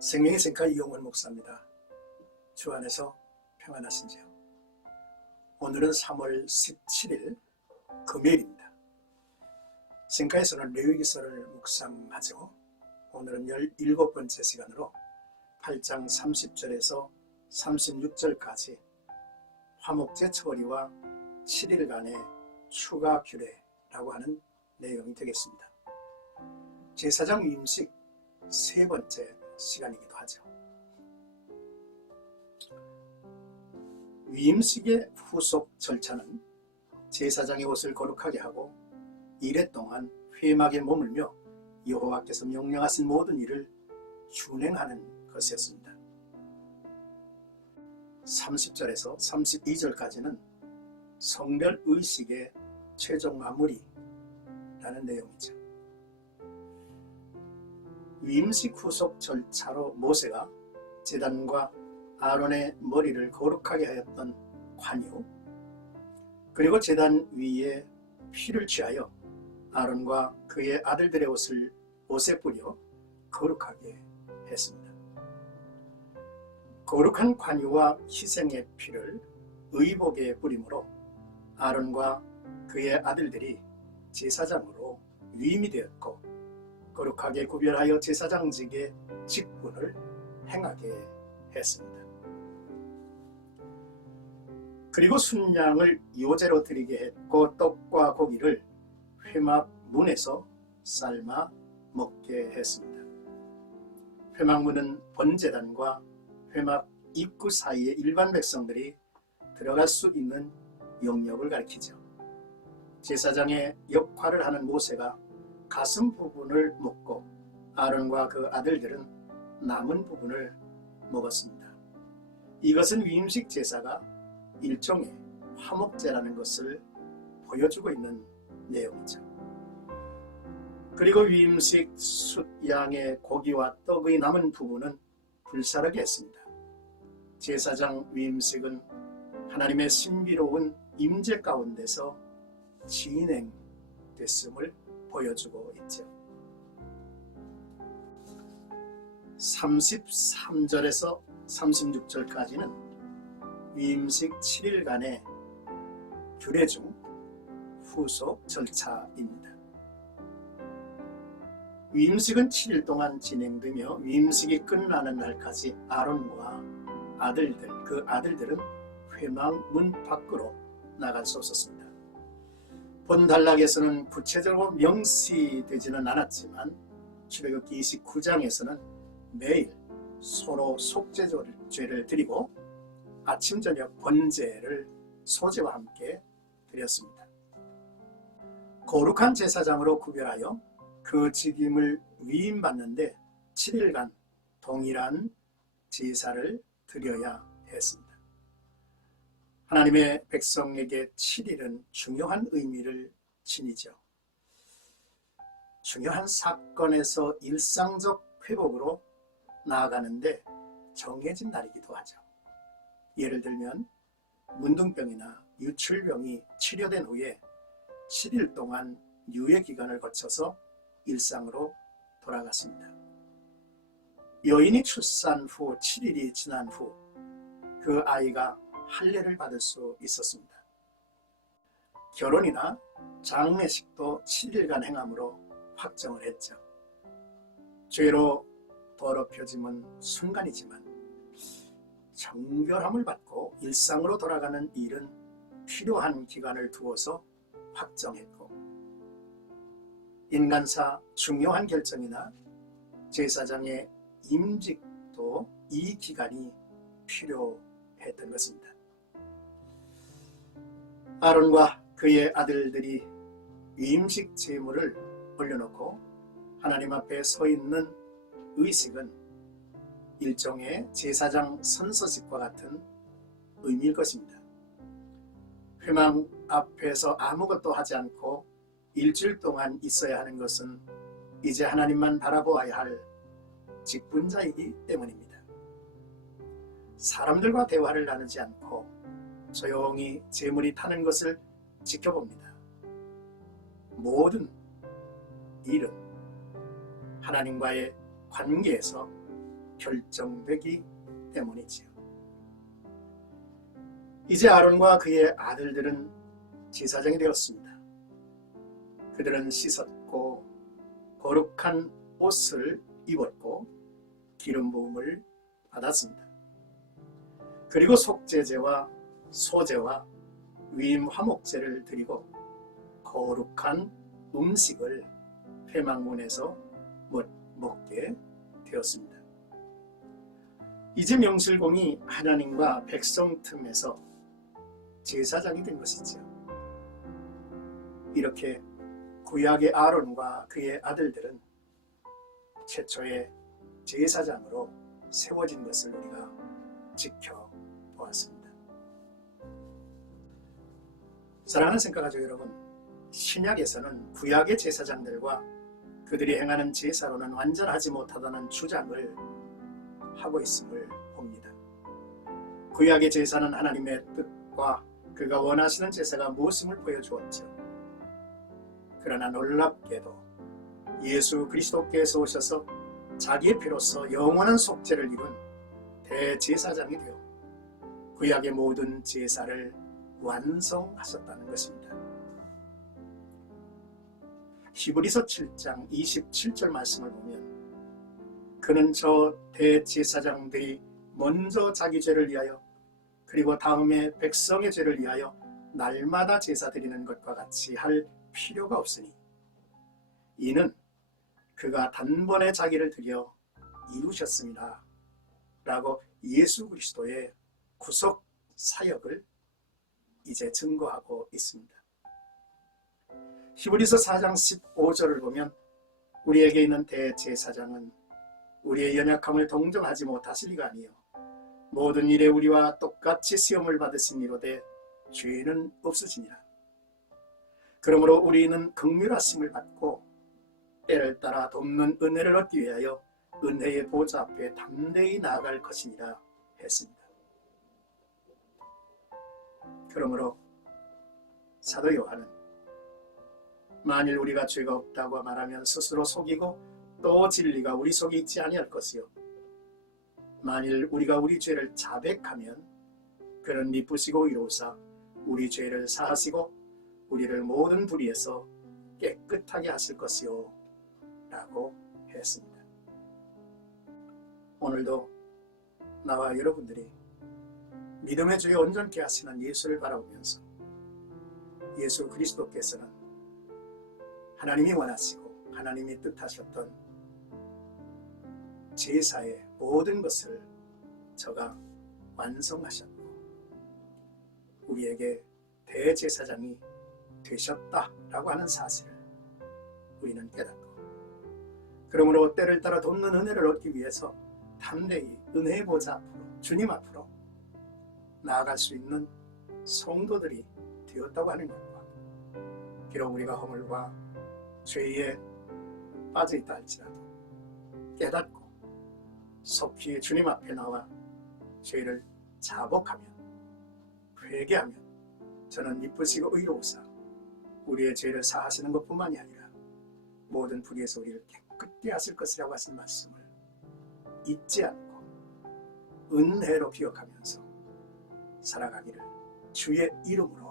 생명의 생카 이용원 목사입니다. 주 안에서 평안하신지요? 오늘은 3월 17일 금요일입니다. 생카에서는 레위기서를 묵상하죠. 오늘은 17번째 시간으로 8장 30절에서 36절까지 화목제 처리와 7일간의 추가 규례라고 하는 내용이 되겠습니다. 제사장 위임식 세 번째 시간이기도 하죠. 위임식의 후속 절차는 제사장의 옷을 거룩하게 하고 이래 동안 회막에 머물며 여호와께서 명령하신 모든 일을 준행하는 것이었습니다. 30절에서 32절까지는 성별 의식의 최종 마무리라는 내용이죠. 위임식 후속 절차로 모세가 제단과 아론의 머리를 거룩하게 하였던 관유 그리고 제단 위에 피를 취하여 아론과 그의 아들들의 옷을 옷에 뿌려 거룩하게 했습니다. 거룩한 관유와 희생의 피를 의복에 뿌림으로 아론과 그의 아들들이 제사장으로 위임이 되었고 거룩하게 구별하여 제사장직의 직분을 행하게 했습니다. 그리고 순양을 요제로 드리게 했고 떡과 고기를 회막 문에서 삶아 먹게 했습니다. 회막 문은 번제단과 회막 입구 사이에 일반 백성들이 들어갈 수 있는 영역을 가리키죠. 제사장의 역할을 하는 모세가 가슴 부분을 먹고 아론과 그 아들들은 남은 부분을 먹었습니다. 이것은 위임식 제사가 일종의 화목제라는 것을 보여주고 있는 내용이죠. 그리고 위임식 숫양의 고기와 떡의 남은 부분은 불사르게 했습니다. 제사장 위임식은 하나님의 신비로운 임재 가운데서 진행됐음을 보여주고 있죠. 33절에서 36절까지는 위임식 7일간의 규례 중 후속 절차입니다. 위임식은 7일 동안 진행되며 위임식이 끝나는 날까지 아론과 아들들, 그 아들들은 회망 문 밖으로 나갈 수 없었습니다. 본 단락에서는 구체적으로 명시되지는 않았지만 출애굽기 29장에서는 매일 서로 속죄죄를 드리고 아침 저녁 번제를 소제와 함께 드렸습니다. 거룩한 제사장으로 구별하여 그 직임을 위임받는데 7일간 동일한 제사를 드려야 했습니다. 하나님의 백성에게 7일은 중요한 의미를 지니죠. 중요한 사건에서 일상적 회복으로 나아가는데 정해진 날이기도 하죠. 예를 들면 문둥병이나 유출병이 치료된 후에 7일 동안 유예 기간을 거쳐서 일상으로 돌아갔습니다. 여인이 출산 후 7일이 지난 후 그 아이가 할례를 받을 수 있었습니다. 결혼이나 장례식도 7일간 행함으로 확정을 했죠. 죄로 더럽혀짐은 순간이지만 정결함을 받고 일상으로 돌아가는 일은 필요한 기간을 두어서 확정했고 인간사 중요한 결정이나 제사장의 임직도 이 기간이 필요했던 것입니다. 아론과 그의 아들들이 위임식 제물을 올려놓고 하나님 앞에 서 있는 의식은 일종의 제사장 선서식과 같은 의미일 것입니다. 회망 앞에서 아무것도 하지 않고 일주일 동안 있어야 하는 것은 이제 하나님만 바라보아야 할 직분자이기 때문입니다. 사람들과 대화를 나누지 않고 조용히 재물이 타는 것을 지켜봅니다. 모든 일은 하나님과의 관계에서 결정되기 때문이지요. 이제 아론과 그의 아들들은 제사장이 되었습니다. 그들은 씻었고 거룩한 옷을 입었고 기름 부음을 받았습니다. 그리고 속죄제와 소제와 위임 화목제를 드리고 거룩한 음식을 회막문에서 먹- 먹게 되었습니다. 이제 명실공히 하나님과 백성 틈에서 제사장이 된 것이지요. 이렇게 구약의 아론과 그의 아들들은 최초의 제사장으로 세워진 것을 우리가 지켜 사랑하는 생각가족 여러분, 신약에서는 구약의 제사장들과 그들이 행하는 제사로는 완전하지 못하다는 주장을 하고 있음을 봅니다. 구약의 제사는 하나님의 뜻과 그가 원하시는 제사가 무엇임을 보여주었죠. 그러나 놀랍게도 예수 그리스도께서 오셔서 자기의 피로서 영원한 속죄를 이룬 대제사장이 되어 구약의 모든 제사를 완성하셨다는 것입니다. 히브리서 7장 27절 말씀을 보면 그는 저 대제사장들이 먼저 자기 죄를 위하여 그리고 다음에 백성의 죄를 위하여 날마다 제사 드리는 것과 같이 할 필요가 없으니 이는 그가 단번에 자기를 드려 이루셨습니다. 라고 예수 그리스도의 구속 사역을 이제 증거하고 있습니다. 히브리서 4장 15절을 보면 우리에게 있는 대제사장은 우리의 연약함을 동정하지 못하실 리가 아니요 모든 일에 우리와 똑같이 시험을 받으신 이로되 죄는 없으시니라. 그러므로 우리는 극률하심을 받고 때를 따라 돕는 은혜를 얻기 위하여 은혜의 보좌 앞에 담대히 나아갈 것이니라 했습니다. 그러므로 사도 요한은 만일 우리가 죄가 없다고 말하면 스스로 속이고 또 진리가 우리 속에 있지 아니할 것이요 만일 우리가 우리 죄를 자백하면 그는 미쁘시고 이로사 우리 죄를 사하시고 우리를 모든 불의에서 깨끗하게 하실 것이요 라고 했습니다. 오늘도 나와 여러분들이 믿음의 주에 온전케 하시는 예수를 바라보면서 예수 그리스도께서는 하나님이 원하시고 하나님이 뜻하셨던 제사의 모든 것을 저가 완성하셨고 우리에게 대제사장이 되셨다라고 하는 사실을 우리는 깨닫고 그러므로 때를 따라 돕는 은혜를 얻기 위해서 담대히 은혜의 보좌 앞으로 주님 앞으로 나아갈 수 있는 성도들이 되었다고 하는 것과 비록 우리가 허물과 죄에 빠져 있다 할지라도 깨닫고 속히 주님 앞에 나와 죄를 자복하면 회개하면 저는 이쁘시고 의로우사 우리의 죄를 사하시는 것뿐만이 아니라 모든 불의에서 우리를 깨끗게 하실 것이라고 하신 말씀을 잊지 않고 은혜로 기억하면서 살아가기를 주의 이름으로